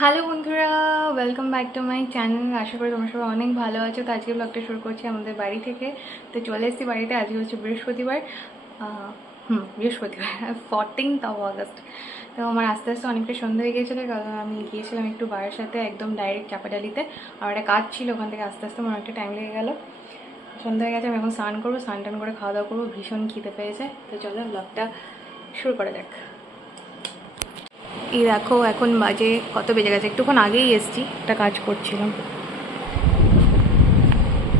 Hello বন্ধুরা, welcome back to my channel. আশা করি তোমরা সবাই অনেক ভালো আছো। তো আজকে ব্লগটা শুরু করছি আমাদের বাড়ি থেকে। তো চলে এসেছি বাড়িতে। আজকে হচ্ছে বৃহস্পতিবার, বৃহস্পতিবার 14th অগস্ট। তো আমার আস্তে আস্তে অনেকটা সন্ধ্যা হয়ে গিয়েছিলো, কারণ আমি গিয়েছিলাম একটু বাড়ির সাথে একদম ডাইরেক্ট চাপাডালিতে। আমার একটা কাজ ছিল, ওখান থেকে আস্তে আস্তে আমার একটা টাইম লেগে গেলো। সন্ধ্যা হয়ে গেছে, আমি এখন স্নান করবো, স্নান টান করে খাওয়া দাওয়া করবো। ভীষণ খিদে পেয়েছে। তো চলো ব্লগটা শুরু করা যাক। এই দেখো এখন বাজে কত বেজে গেছে, একটুক্ষণ আগেই এসছি, একটা কাজ করছিলাম।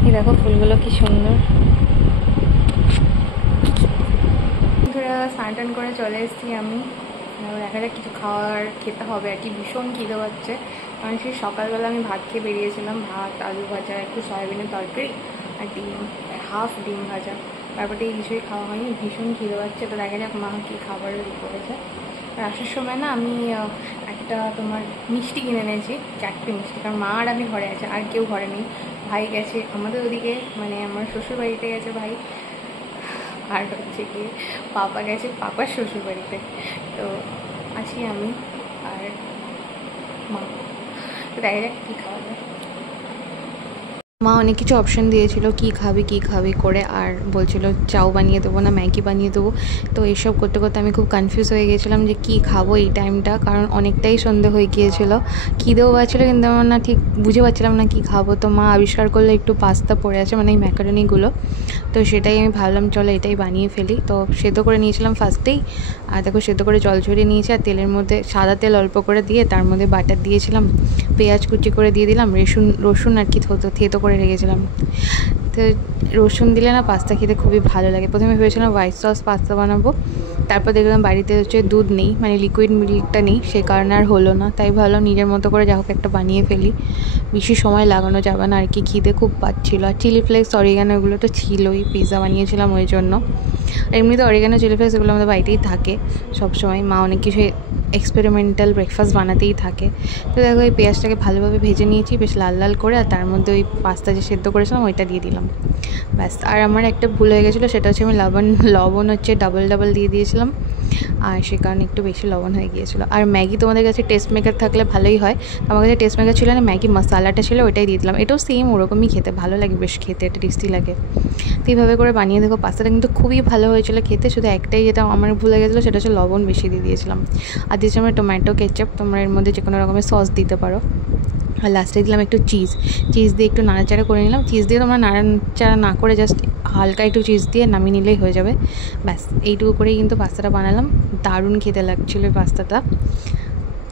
এই দেখো ফুলগুলো কি সুন্দর। স্নান টান করে চলে এসেছি আমি। দেখা যাক কিছু খেতে হবে আর কি। ভীষণ খিদে পাচ্ছে, কারণ সেই সকালবেলা আমি ভাত খেয়ে বেরিয়েছিলাম। ভাত, আলু ভাজা, একটু সয়াবিনের তরকারি আর ডিম, হাফ ডিম ভাজা। তারপরে এই কিছুই খাওয়া হয়নি। ভীষণ খিদে পাচ্ছে। তো দেখা যাক মা কী খাবারের করেছে। আর আসার সময় না আমি একটা তোমার মিষ্টি কিনে এনেছি, 4টে মিষ্টি, কারণ মা আর আমি ঘরে আছে, আর কেউ ঘরে নেই। ভাই গেছে আমাদের ওদিকে, মানে আমার শ্বশুর বাড়িতে গেছে ভাই। আর হচ্ছে কি পাপা গেছে পাপার শ্বশুর বাড়িতে। তো আছি আমি আর মা। তো দেখা যাক কী খাওয়া যায়। মা অনেক কিছু অপশান দিয়েছিল, কী খাবি করে, আর বলছিল চাও বানিয়ে দেবো না ম্যাগি বানিয়ে দেবো। তো এইসব করতে করতে আমি খুব কনফিউজ হয়ে গিয়েছিলাম যে কী খাবো এই টাইমটা, কারণ অনেকটাই সন্ধে হয়ে গিয়েছিল। খিদেও পাচ্ছিলো, কিন্তু আমার না ঠিক বুঝে পাচ্ছিলাম না কী খাবো। তো মা আবিষ্কার করলো একটু পাস্তা পড়ে আছে, মানে এই ম্যাকারনিগুলো। তো সেটাই আমি ভাবলাম চলো এটাই বানিয়ে ফেলি। তো সেদ্ধ করে নিয়েছিলাম ফার্স্টেই। আর দেখো সেদ্ধ করে জল ঝরিয়ে নিয়েছি, আর তেলের মধ্যে সাদা তেল অল্প করে দিয়ে তার মধ্যে বাটার দিয়েছিলাম, পেঁয়াজ কুচি করে দিয়ে দিলাম, রসুন আর কি থেতো করে রেখেছিলাম। তো রসুন দিলে না পাস্তা খেতে খুবই ভালো লাগে। প্রথমে ভেবেছিলাম হোয়াইট সস পাস্তা বানাবো, তারপর দেখলাম বাড়িতে হচ্ছে দুধ নেই, মানে লিকুইড মিল্কটা নেই, সে কারণে আর হলো না। তাই ভাবলাম নিজের মতো করে যা হোক একটা বানিয়ে ফেলি, বেশি সময় লাগানো যাবে না আর কি। খিদে খুব পাচ্ছিলো। আর চিলি ফ্লেক্স, অরিগানো এগুলো তো ছিলই, পিৎজা বানিয়েছিলাম ওই জন্য। এমনিতে অরিগানো, চিলি ফ্লেক্স এগুলো আমাদের বাড়িতেই থাকে সবসময়। মা অনেক কিছু এক্সপেরিমেন্টাল ব্রেকফাস্ট বানাতেই থাকে। তো দেখো এই পেঁয়াজটাকে ভালোভাবে ভেজে নিয়েছি বেশ লাল লাল করে, আর তার মধ্যে ওই পাস্তা যে সেদ্ধ করেছিলাম ওইটা দিয়ে দিলাম, ব্যাস। আর আমার একটা ভুল হয়ে গেছিলো, সেটা হচ্ছে আমি লবণ হচ্ছে ডাবল দিয়ে দিয়েছিলাম, আর সে কারণে একটু বেশি লবণ হয়ে গিয়েছিলো। আর ম্যাগি তোমাদের কাছে টেস্ট মেকার থাকলে ভালোই হয়। আমার কাছে টেস্ট মেকার ছিল না, ম্যাগি মশলাটা ছিল, ওইটাই দিয়ে দিলাম। এটাও সেম ওরকমই খেতে ভালো লাগে, বেশ খেতে এটা টেস্টি লাগে। তো এইভাবে করে বানিয়ে দেখো, পাস্তাটা কিন্তু খুবই ভালো হয়েছিল খেতে। শুধু একটাই যেটা আমার ভুল হয়ে গেছিলো, সেটা হচ্ছে লবণ বেশি দিয়ে দিয়েছিলাম। আর দিয়েছি আমরা টমেটো কেচাপ, তোমরা এর মধ্যে যে কোনো রকমের সস দিতে পারো। আর লাস্টে দিলাম একটু চিজ দিয়ে একটু নাড়াচাড়া করে নিলাম। চিজ দিয়ে তোমরা নাড়াচাড়া না করে জাস্ট হালকা একটু চিজ দিয়ে নামিয়ে নিলেই হয়ে যাবে, ব্যাস। এইটুকু করেই কিন্তু পাস্তাটা বানালাম। দারুণ খেতে লাগছিলো এই পাস্তাটা,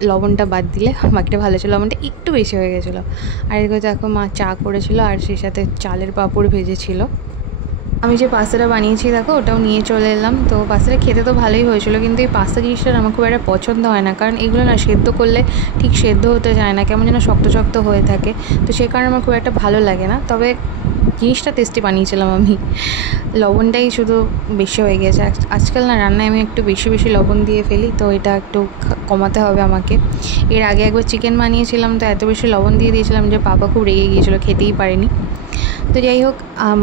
লবণটা বাদ দিলে বাকিটা ভালো ছিল, লবণটা একটু বেশি হয়ে গেছিলো। আর এদিকে দেখো মা চা করেছিল, আর সেই সাথে চালের পাঁপড় ভেজেছিল। আমি যে পাস্তাটা বানিয়েছি দেখো ওটাও নিয়ে চলে এলাম। তো পাস্তাটা খেতে তো ভালোই হয়েছিল, কিন্তু এই পাস্তা জিনিসটা আমার খুব একটা পছন্দ হয় না, কারণ এগুলো না সেদ্ধ করলে ঠিক সেদ্ধ হতে চায় না, কেমন যেন শক্ত শক্ত হয়ে থাকে। তো সেই কারণে আমার খুব একটা ভালো লাগে না। তবে জিনিসটা টেস্টি বানিয়েছিলাম আমি, লবণটাই শুধু বেশি হয়ে গেছে। আজকাল না রান্নায় আমি একটু বেশি লবণ দিয়ে ফেলি, তো এটা একটু কমাতে হবে আমাকে। এর আগে একবার চিকেন বানিয়েছিলাম, তো এত বেশি লবণ দিয়ে দিয়েছিলাম যে পাপা খুব রেগে গিয়েছিলো, খেতেই পারেনি। তো যাই হোক,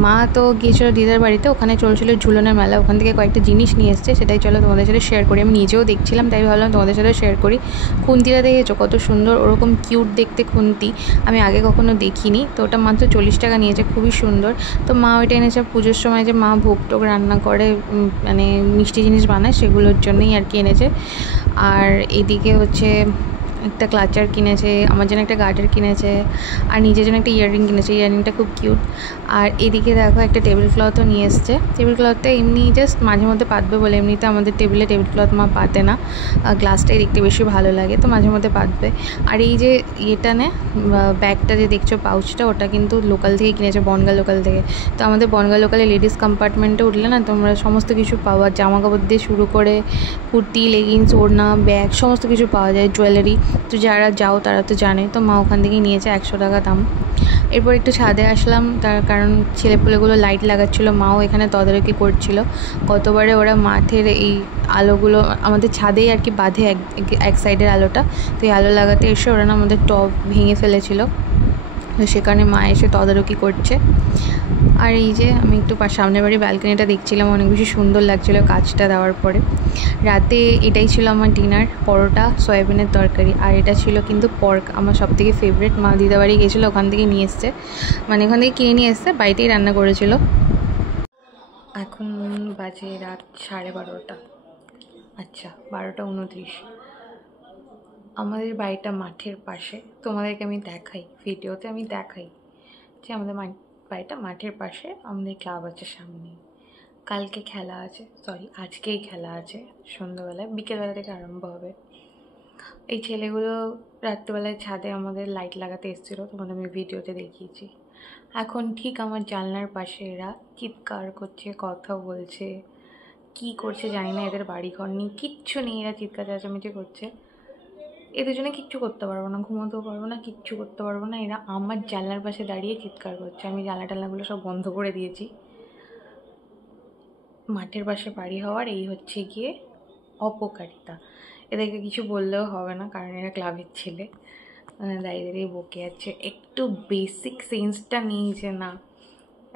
মা তো গিয়েছিলো দিদার বাড়িতে, ওখানে চলছিল ঝুলনের মেলা, ওখান থেকে কয়েকটা জিনিস নিয়ে এসছে, সেটাই চলো তোমাদের সাথে শেয়ার করি। আমি নিজেও দেখছিলাম, তাই ভাবলাম তোমাদের সাথে শেয়ার করি। খুন্তিটা দেখেছো কত সুন্দর, ওরকম কিউট দেখতে খুন্তি, আমি আগে কখনো দেখিনি। তো ওটা মাত্র 40 টাকা নিয়েছে, খুবই সুন্দর। তো মা ওইটা এনেছে পুজোর সময়, যে মা ভোগ টোগ রান্না করে, মানে মিষ্টি জিনিস বানায়, সেগুলোর জন্যই আর কি এনেছে। আর এদিকে হচ্ছে একটা ক্লাচার কিনেছে, আমার জন্য একটা গার্ডার কিনেছে, আর নিজের জন্য একটা ইয়াররিং কিনেছে, ইয়াররিংটা খুব কিউট। আর এদিকে দেখো একটা টেবিল ক্লথও নিয়ে এসছে। টেবিল ক্লথটা এমনি জাস্ট মাঝে মধ্যে পাতবে বলে, এমনিতে আমাদের টেবিল ক্লথ মা পাতে না, গ্লাসটাই দেখতে বেশি ভালো লাগে, তো মাঝে মধ্যে পাতবে। আর এই যে ইয়েটা ব্যাগটা যে দেখছো, পাউচটা, ওটা কিন্তু লোকাল থেকে কিনেছে, বনগা লোকাল থেকে। তো আমাদের বনগা লোকালে লেডিস কম্পার্টমেন্টে উঠলে না তোমরা সমস্ত কিছু পাওয়া, জামা কাপড় দিয়ে শুরু করে কুর্তি, লেগিংস, ওড়না, ব্যাগ, সমস্ত কিছু পাওয়া যায়, জুয়েলারি। তো যারা যাও তারা তো জানে। তো মা ওখান থেকেই নিয়েছে, 100 টাকা দাম। এরপর একটু ছাদে আসলাম, তার কারণ ছেলেপুলেগুলো লাইট লাগাচ্ছিল, মাও এখানে তদারকি করছিল। কতবারে ওরা মাঠের এই আলোগুলো আমাদের ছাদেই আর কি বাঁধে, এক সাইডের আলোটা। তো এই আলো লাগাতে এসে ওরা না আমাদের টব ভেঙে ফেলেছিল। তো সে কারণে মা এসে তদারকি করছে। আর এই যে আমি একটু সামনের বাড়ির ব্যালকনিটা দেখছিলাম, অনেক বেশি সুন্দর লাগছিলো কাজটা দেওয়ার পরে। রাতে এটাই ছিল আমার ডিনার, পরোটা সয়াবিনের তরকারি, আর এটা ছিল কিন্তু পর্ক, আমার সবথেকে ফেভারিট। মা দিদাবাড়ি গেছিলো, ওখান থেকে নিয়ে এসছে, মানে ওখান থেকে কিনে নিয়ে এসছে, বাড়িতেই রান্না করেছিল। এখন বাজে রাত 12:30, আচ্ছা 12:29। আমাদের বাড়িটা মাঠের পাশে, তোমাদেরকে আমি দেখাই ভিডিওতে, আমি দেখাই যে আমাদের বাড়িটা মাঠের পাশে, আমাদের ক্লাব আছে সামনে। কালকে খেলা আছে, সরি আজকেই খেলা আছে সন্ধ্যাবেলায়, বিকেলবেলা থেকে আরম্ভ হবে। এই ছেলেগুলো রাত্রিবেলায় ছাদে আমাদের লাইট লাগাতে এসেছিলো, তোমাদের আমি ভিডিওতে দেখিয়েছি। এখন ঠিক আমার জানলার পাশে এরা চিৎকার করছে, কথা বলছে, কি করছে জানি না, এদের বাড়িঘর নেই, কিচ্ছু নেই, এরা চিৎকার চেঁচামেচি করছে। এদের জন্য কিচ্ছু করতে পারবো না, ঘুমোতেও পারবো না, কিচ্ছু করতে পারবো না। এরা আমার জানলার পাশে দাঁড়িয়ে চিৎকার করছে, আমি জানলা টানলাগুলো সব বন্ধ করে দিয়েছি। মাঠের পাশে বাড়ি হওয়ার এই হচ্ছে গিয়ে অপকারিতা। এদেরকে কিছু বললেও হবে না, কারণ এরা ক্লাবের ছেলে, দাঁড়িয়ে দাঁড়িয়ে বকে যাচ্ছে। একটু বেসিক সেন্সটা নেই যে না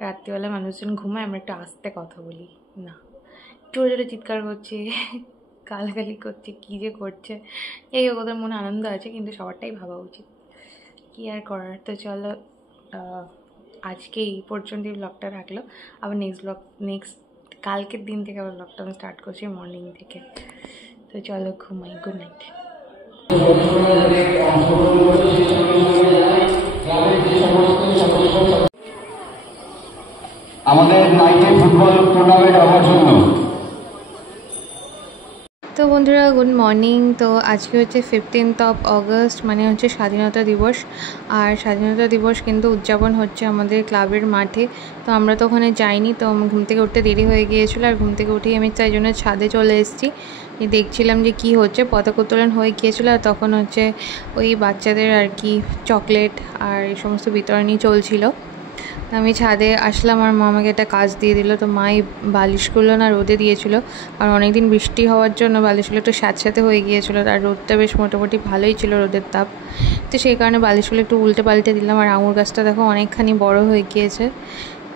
রাত্রিবেলা মানুষজন ঘুমায়, আমরা একটু আস্তে কথা বলি না, জোরে জোরে চিৎকার করছে, গালাগালি করছে, কী যে করছে। এই ওদের মনে আনন্দ আছে, কিন্তু সবারটাই ভাবা উচিত, কী আর করার। তো চলো আজকে এই পর্যন্তই ব্লগটা রাখলো, আবার নেক্সট কালকের দিন থেকে আবার ব্লগটা আমি স্টার্ট করছি মর্নিং থেকে। তো চলো ঘুমাই, গুড নাইট। আমাদের নাইটে ফুটবল টুর্নামেন্ট হওয়ার জন্য। তো বন্ধুরা গুড মর্নিং। তো আজকে হচ্ছে 15 অগস্ট, মানে হচ্ছে স্বাধীনতা দিবস। আর স্বাধীনতা দিবস কিন্তু উদযাপন হচ্ছে আমাদের ক্লাবের মাঠে। তো আমরা তো ওখানে যাইনি, তো ঘুম থেকে উঠতে দেরি হয়ে গিয়েছিলো, আর ঘুম থেকে উঠেই আমি তাই জন্য ছাদে চলে এসেছি, দেখছিলাম যে কি হচ্ছে। পতাকা উত্তোলন হয়ে গিয়েছিলো, আর তখন হচ্ছে ওই বাচ্চাদের আর কি চকলেট আর এই সমস্ত বিতরণই চলছিল। আমি ছাদে আসলাম, আর মা আমাকে একটা কাজ দিয়ে দিল। তো মা এই বালিশগুলো না রোদে দিয়েছিলো, আর অনেকদিন বৃষ্টি হওয়ার জন্য বালিশগুলো একটু স্যাঁতস্যাঁতে হয়ে গিয়েছিলো, আর রোদটা বেশ মোটামুটি ভালোই ছিল, রোদের তাপ। তো সেই কারণে বালিশগুলো একটু উল্টে পাল্টে দিলাম। আর আঙুর গাছটা দেখো অনেকখানি বড় হয়ে গিয়েছে,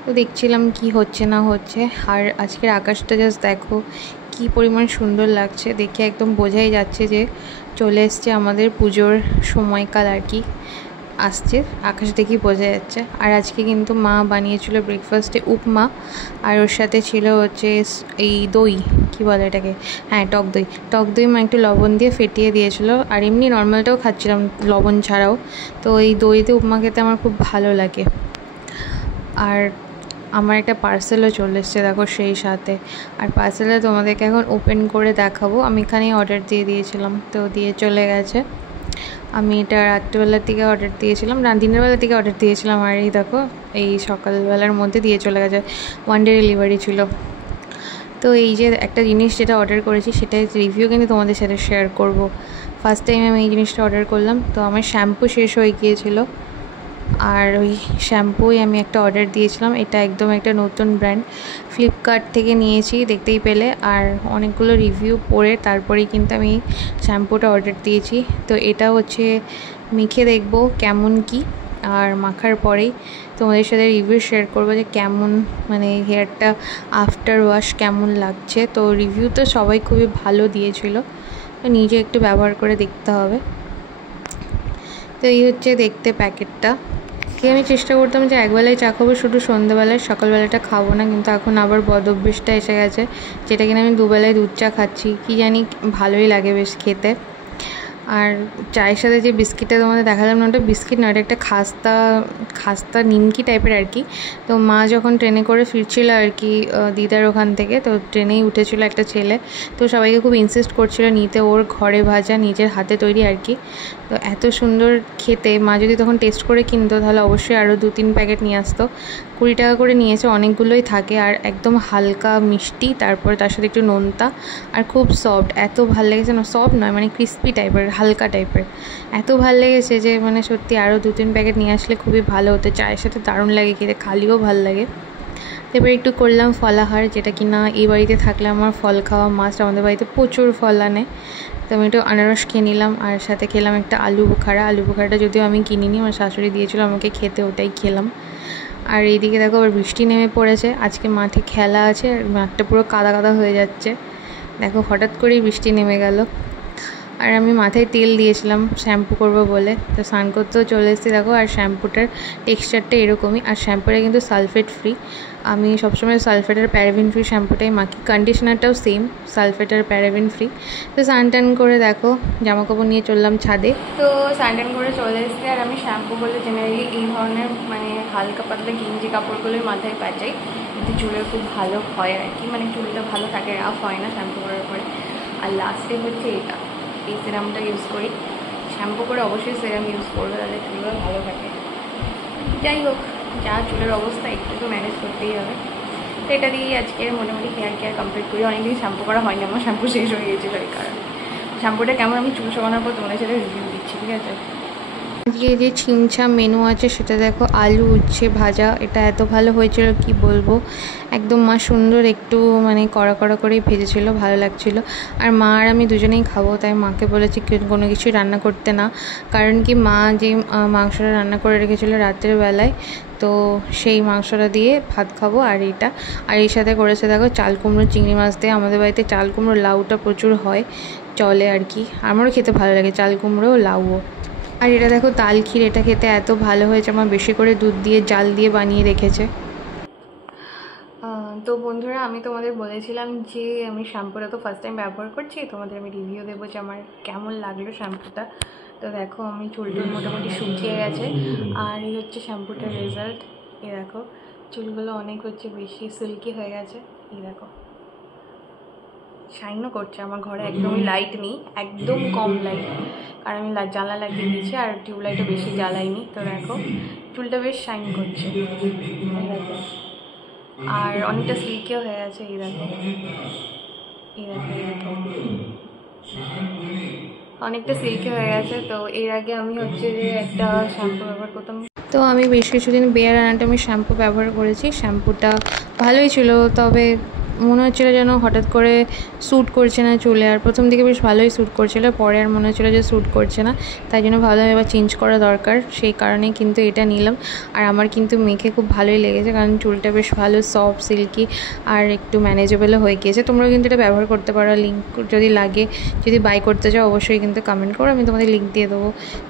তো দেখছিলাম কি হচ্ছে না হচ্ছে। আর আজকের আকাশটা জাস্ট দেখো কি পরিমাণ সুন্দর লাগছে, দেখে একদম বোঝাই যাচ্ছে যে চলে এসছে আমাদের পুজোর সময়কাল আর কি আসছে, আকাশ দেখেই বোঝা যাচ্ছে। আর আজকে কিন্তু মা বানিয়েছিল ব্রেকফাস্টে উপমা, আর ওর সাথে ছিল হচ্ছে এই দই, কি বলে এটাকে, হ্যাঁ টক দই মা একটু লবণ দিয়ে ফেটিয়ে দিয়েছিল। আর এমনি নর্মালটাও খাচ্ছিলাম লবণ ছাড়াও। তো এই দইতে উপমা খেতে আমার খুব ভালো লাগে। আর আমার একটা পার্সেলও চলে এসছে দেখো সেই সাথে, আর পার্সেলটা তোমাদেরকে এখন ওপেন করে দেখাবো। আমি এখানেই অর্ডার দিয়ে দিয়েছিলাম, তো দিয়ে চলে গেছে। আমি এটা রাত্রিবেলার দিকে অর্ডার দিয়েছিলাম, দিনের বেলার দিকে অর্ডার দিয়েছিলাম, আর এই দেখো এই সকালবেলার মধ্যে দিয়ে চলে গেছে, 1 ডে ডেলিভারি ছিল। তো এই যে একটা জিনিস যেটা অর্ডার করেছি সেটাই রিভিউ কিন্তু তোমাদের সাথে শেয়ার করব। ফার্স্ট টাইম আমি এই জিনিসটা অর্ডার করলাম। তো আমার শ্যাম্পু শেষ হয়ে গিয়েছিলো, আর ওই শ্যাম্পুই আমি একটা অর্ডার দিয়েছিলাম। এটা একদম একটা নতুন ব্র্যান্ড, ফ্লিপকার্ট থেকে নিয়েছি, দেখতেই পেলে। আর অনেকগুলো রিভিউ পড়ে তারপরেই কিন্তু আমি শ্যাম্পুটা অর্ডার দিয়েছি। তো এটা হচ্ছে মেখে দেখব কেমন কি, আর মাখার পরেই তোমাদের সাথে রিভিউ শেয়ার করবো যে কেমন, মানে হেয়ারটা আফটার ওয়াশ কেমন লাগছে। তো রিভিউ তো সবাই খুবই ভালো দিয়েছিল, তো নিজে একটু ব্যবহার করে দেখতে হবে। তো এই হচ্ছে দেখতে প্যাকেটটা। আমি চেষ্টা করতাম যে একবেলায় চা খাবো শুধু সন্ধ্যাবেলায়, সকালবেলাটা খাবো না, কিন্তু এখন আবার বদ অভ্যেসটা এসে গেছে, যেটা কিনা আমি দুবেলায় দুধ চা খাচ্ছি। কি জানি ভালোই লাগে বেশ খেতে। আর চায়ের সাথে যে বিস্কিটটা তোমাদের দেখালাম না, ওটা বিস্কিট না, ওটা একটা খাস্তা নিমকি টাইপের আর কি। তো মা যখন ট্রেনে করে ফিরছিল আর কি দিদার ওখান থেকে, তো ট্রেনেই উঠেছিল একটা ছেলে, তো সবাইকে খুব ইনসিস্ট করছিল নিতে, ওর ঘরে ভাজা নিজের হাতে তৈরি আর কি। তো এত সুন্দর খেতে, মা যদি তখন টেস্ট করে কিনতো তাহলে অবশ্যই আরও 2-3 প্যাকেট নিয়ে আসতো। 20 টাকা করে নিয়েছে, অনেকগুলোই থাকে, আর একদম হালকা মিষ্টি, তারপরে তার সাথে একটু নোনতা, আর খুব সফট। এত ভাল লেগেছে না, সফট নয় মানে ক্রিস্পি টাইপের, হালকা টাইপের, এত ভাল লেগেছে যে মানে সত্যি আরও 2-3 প্যাকেট নিয়ে আসলে খুবই ভালো হতো। চায়ের সাথে দারুণ লাগে খেতে, খালিও ভাল লাগে। এবার একটু করলাম ফলাহার, যেটা কি না এই বাড়িতে থাকলে আমার ফল খাওয়া মাস্ট। আমাদের বাড়িতে প্রচুর ফল আনে, তো আমি একটু আনারস খেয়ে নিলাম আর সাথে খেলাম একটা আলু বোখারা। আলু বোখারাটা যদিও আমি কিনিনি, আমার শাশুড়ি দিয়েছিল আমাকে খেতে, ওটাই খেলাম। আর এইদিকে দেখো আবার বৃষ্টি নেমে পড়েছে, আজকে মাঠে খেলা আছে আর মাঠটা পুরো কাদা কাদা হয়ে যাচ্ছে। দেখো হঠাৎ করেই বৃষ্টি নেমে গেল। আর আমি মাথায় তেল দিয়েছিলাম শ্যাম্পু করবো বলে, তো স্নান করতেও চলে এসেছি দেখো। আর শ্যাম্পুটার টেক্সচারটা এরকমই, আর শ্যাম্পুটা কিন্তু সালফেট ফ্রি। আমি সবসময় সালফেট আর প্যারাবিন ফ্রি শ্যাম্পুটাই মাখি। কন্ডিশনারটাও সেম, সালফেট আর প্যারাবিন ফ্রি। তো স্নান টান করে দেখো জামাকাপড় নিয়ে চললাম ছাদে। তো স্নান টান করে চলে এসেছি। আর আমি শ্যাম্পু করলে জেনারেলি এই ধরনের মানে হালকা পাতলা গেঞ্জি কাপড়গুলোই মাথায় পাচাই, কিন্তু চুলের খুব ভালো হয় আর কি, মানে চুলটা ভালো থাকে, রাফ হয় না শ্যাম্পু করার পরে। আর লাস্টে হচ্ছে এটা, এই সিরামটা ইউজ করি। শ্যাম্পু করে অবশ্যই সিরাম ইউজ করবে, তাহলে চুলগুলো ভালো থাকে। যাই হোক, যা চুলের অবস্থা একটু তো ম্যানেজ করতেই হবে। তো এটা দিয়েই আজকে মোটামুটি হেয়ার কেয়ার কমপ্লিট করি। অনেকদিন শ্যাম্পু করা হয়নি, আমার শ্যাম্পু শেষ হয়ে গিয়েছিলো এই কারণে। শ্যাম্পুটা কেমন আমি চুল শোকানোর পর তোমাদের সাথে রিভিউ দিচ্ছি, ঠিক আছে। আজকে যে ছিমছা মেনু আছে সেটা দেখো, আলু উচ্ছে ভাজা। এটা এত ভালো হয়েছিল কি বলবো, একদম মা সুন্দর একটু মানে কড়া কড়া করেই ভেজেছিল, ভালো লাগছিল। আর মা আর আমি দুজনেই খাবো, তাই মাকে বলেছি কোনো কিছু রান্না করতে না, কারণ কি মা যে মাংসটা রান্না করে রেখেছিলো রাতের বেলায়, তো সেই মাংসটা দিয়ে ভাত খাবো। আর এটা আর এর সাথে করেছে দেখো চাল কুমড়ো চিংড়ি মাছ দিয়ে। আমাদের বাড়িতে চাল কুমড়ো লাউটা প্রচুর হয়, চলে আর কি, আমারও খেতে ভালো লাগে চাল কুমড়ো লাউও। আর এটা দেখো তাল ক্ষীর, এটা খেতে এত ভালো হয়েছে, আমার বেশি করে দুধ দিয়ে জাল দিয়ে বানিয়ে রেখেছে। তো বন্ধুরা, আমি তোমাদের বলেছিলাম যে আমি শ্যাম্পুটা তো ফার্স্ট টাইম ব্যবহার করছি, তোমাদের আমি রিভিউ দেবো যে আমার কেমন লাগলো শ্যাম্পুটা। তো দেখো আমি চুলটুল মোটামুটি শুকিয়ে গেছে, আর এই হচ্ছে শ্যাম্পুটার রেজাল্ট। এই দেখো চুলগুলো অনেক হচ্ছে বেশি সিল্কি হয়ে গেছে। এই দেখো শাইনও করছে। আমার ঘরে একদমই লাইট নেই, একদম কম লাইট, আর আমি জানলা লাগিয়ে দিয়েছি আর টিউবলাইটও বেশি জ্বালাইনি। তো দেখো চুলটা বেশ শাইন করছে, আর অনেকটা সিল্কিও হয়ে গেছে। এই দেখো এই দেখো এই দেখো অনেকটা সিল্কি হয়ে গেছে। তো এর আগে আমি হচ্ছে যে একটা শ্যাম্পু ব্যবহার করতাম, তো আমি বেশ কিছুদিন বেয়ার অ্যানাটমি শ্যাম্পু ব্যবহার করেছি। শ্যাম্পুটা ভালোই ছিল, তবে মনে হচ্ছিলো যেন হঠাৎ করে স্যুট করছে না চুলে। আর প্রথম দিকে বেশ ভালোই স্যুট করছিল, পরে আর মনে হচ্ছিলো যে স্যুট করছে না, তাই জন্য ভাবলাম এবার চেঞ্জ করা দরকার, সেই কারণেই কিন্তু এটা নিলাম। আর আমার কিন্তু মেখে খুব ভালোই লেগেছে, কারণ চুলটা বেশ ভালো সফট সিল্কি আর একটু ম্যানেজেবলও হয়ে গিয়েছে। তোমরাও কিন্তু এটা ব্যবহার করতে পারো, লিঙ্ক যদি লাগে, যদি বাই করতে চাও অবশ্যই কিন্তু কমেন্ট করো, আমি তোমাদের লিঙ্ক দিয়ে দেবো।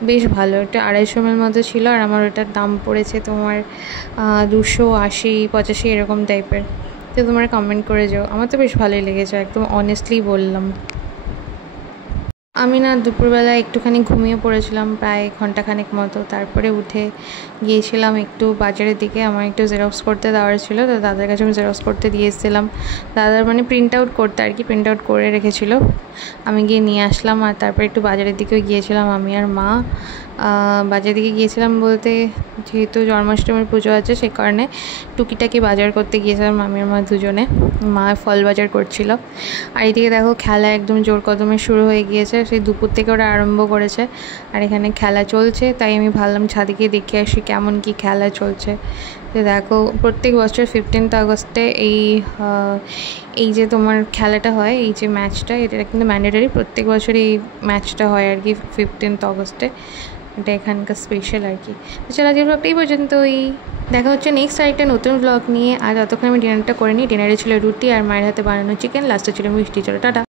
বেশ ভালো, এটা 250 ml মতো ছিল, আর আমার ওটার দাম পড়েছে তোমার 280-85 এরকম টাইপের। তো তোমরা কমেন্ট করে যাও, আমার তো বেশ ভালোই লেগেছে, একদম অনেস্টলি বললাম। আমি না দুপুরবেলা একটুখানি ঘুমিয়ে পড়েছিলাম প্রায় ঘন্টাখানেক মতো, তারপরে উঠে গিয়েছিলাম একটু বাজারের দিকে। আমার একটু জেরক্স করতে দেওয়ার ছিল, তো দাদার কাছে আমি জেরক্স করতে দিয়ে এসেছিলাম। দাদার মানে প্রিন্ট আউট করতে আর কি, প্রিন্ট আউট করে রেখেছিল, আমি গিয়ে নিয়ে আসলাম। আর তারপরে একটু বাজারের দিকেও গিয়েছিলাম আমি আর মা। বাজারের দিকে গিয়েছিলাম বলতে, যেহেতু জন্মাষ্টমীর পুজো আছে সেই কারণে টুকিটাকি বাজার করতে গিয়েছিলাম আমি আর মা দুজনে। মা ফল বাজার করছিল। আর এদিকে দেখো খেলা একদম জোর কদমে শুরু হয়ে গিয়েছে, সেই দুপুর থেকে ওরা আরম্ভ করেছে, আর এখানে খেলা চলছে, তাই আমি ভাবলাম ছাদে গিয়ে দেখে আসি কেমন কি খেলা চলছে। তো দেখো প্রত্যেক বছর 15th আগস্টে এই যে তোমার খেলাটা হয়, এই যে ম্যাচটা, এটা কিন্তু ম্যান্ডেটরি, প্রত্যেক বছর এই ম্যাচটা হয় আর কি 15th আগস্টে, এটা এখানকার স্পেশাল আর কি। তো চলো আজকের ব্লগটা এই পর্যন্তই, দেখা হচ্ছে নেক্সট আরেকটা নতুন ব্লগ নিয়ে। আর ততক্ষণ আমি ডিনারটা করে নিই। ডিনারে ছিল রুটি আর মায়ের হাতে বানানো চিকেন, লাস্টে ছিল মিষ্টি। চলো টাটা।